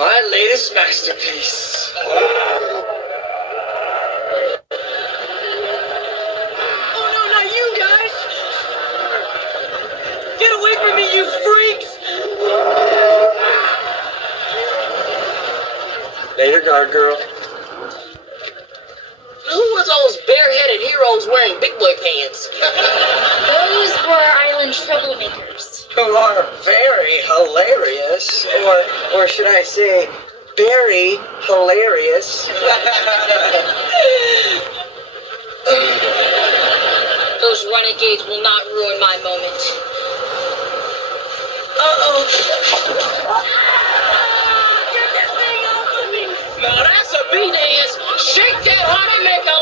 My latest masterpiece. Oh no, not you guys! Get away from me, you freaks! Later, guard girl. Who were those bareheaded heroes wearing big boy pants? Those were our island troublemakers. Who are very hilarious, or should I say, very hilarious. Those renegades will not ruin my moment. Uh-oh. Get this thing off of me! Now that's a bee dance. Shake that honey, make a